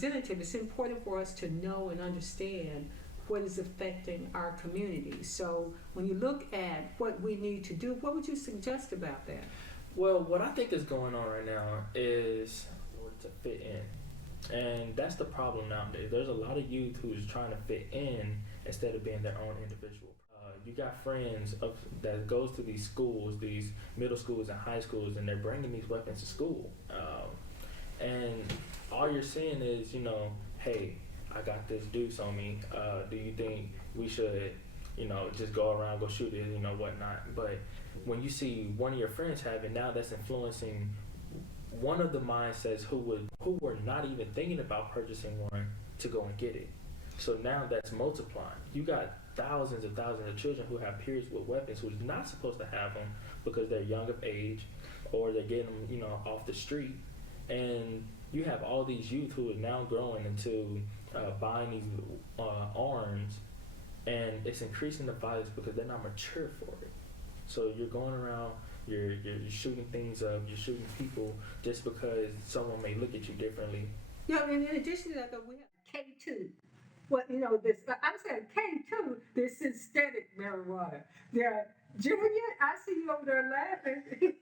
representative, it's important for us to know and understand what is affecting our community. So when you look at what we need to do, what would you suggest about that? Well, what I think is going on right now is to fit in. And that's the problem nowadays. There's a lot of youth who's trying to fit in instead of being their own individual. You got friends that goes to these schools, these middle schools and high schools, and they're bringing these weapons to school. And all you're seeing is, hey, I got this deuce on me. Do you think we should, just go around, go shoot it, whatnot? But when you see one of your friends have it, now that's influencing one of the mindsets who were not even thinking about purchasing one to go and get it. So now that's multiplying. You got thousands of children who have peers with weapons who's not supposed to have them because they're young of age or they're getting them, off the street. And you have all these youth who are now growing into buying these arms, and it's increasing the violence because they're not mature for it. So you're going around, you're shooting things up, you're shooting people just because someone may look at you differently. Yeah, and in addition to that, though, we have K2. This, I'm saying K2, this synthetic marijuana. Junior, I see you over there laughing.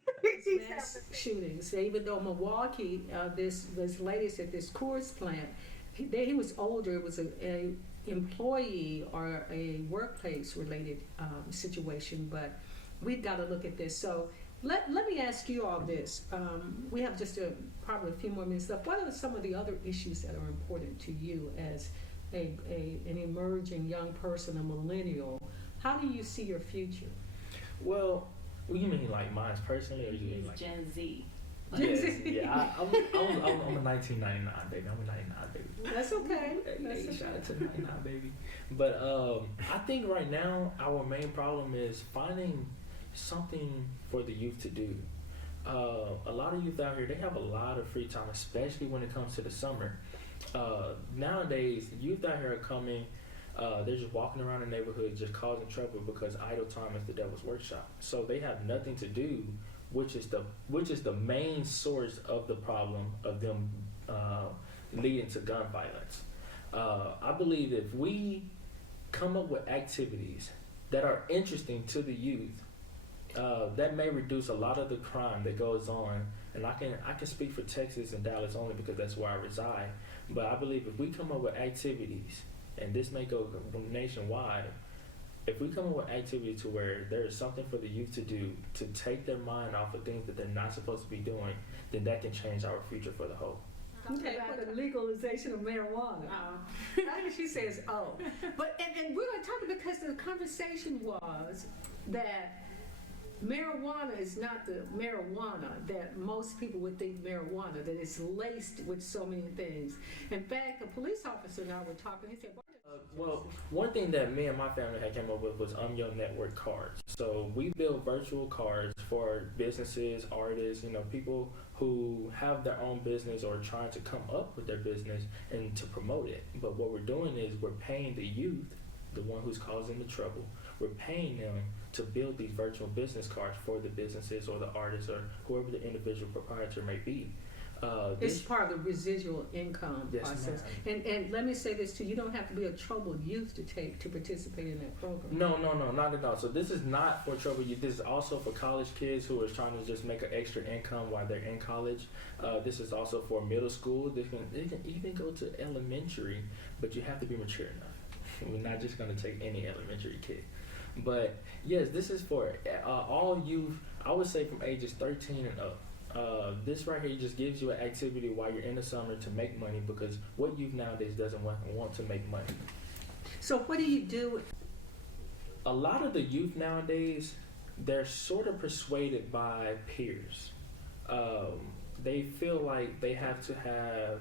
Mass shootings. Even though Milwaukee, this latest at this Coors plant, he was older. It was a employee or a workplace related situation, but we've got to look at this. So let me ask you all this. We have just probably a few more minutes left. What are some of the other issues that are important to you as an emerging young person, a millennial? How do you see your future? Well, you mean like mine personally, or you mean like Gen Z? Yeah, I'm a 1999 baby. I'm a 99 baby. That's okay. Hey, shout out to 99 baby. But I think right now our main problem is finding something for the youth to do. A lot of youth out here, they have a lot of free time, especially when it comes to the summer. Nowadays, youth out here are coming. They're just walking around the neighborhood, just causing trouble because idle time is the devil's workshop. So they have nothing to do, which is the main source of the problem of them leading to gun violence. I believe if we come up with activities that are interesting to the youth, that may reduce a lot of the crime that goes on. And I can speak for Texas and Dallas only because that's where I reside. But I believe if we come up with activities, and this may go nationwide, if we come up with activities to where there is something for the youth to do to take their mind off of things that they're not supposed to be doing, then that can change our future for the whole. Okay, for the legalization of marijuana. She says, oh. But and we're going to talk because the conversation was that marijuana is not the marijuana that most people would think marijuana, that it's laced with so many things. In fact, a police officer and I were talking, he said, well, one thing that me and my family had came up with was Your Network cards. So we build virtual cards for businesses, artists, people who have their own business or trying to come up with their business and to promote it. But what we're doing is we're paying the youth, the one who's causing the trouble, we're paying them to build these virtual business cards for the businesses or the artists or whoever the individual proprietor may be. It's part of the residual income process. And let me say this too, you don't have to be a troubled youth to participate in that program. No, not at all. So this is not for troubled youth. This is also for college kids who are trying to just make an extra income while they're in college. This is also for middle school. They can even go to elementary, but you have to be mature enough. We're not just going to take any elementary kid. But yes, this is for all youth, I would say from ages 13 and up. This right here just gives you an activity while you're in the summer to make money, because what youth nowadays doesn't want to make money. So what do you do? A lot of the youth nowadays, they're sort of persuaded by peers. They feel like they have to have,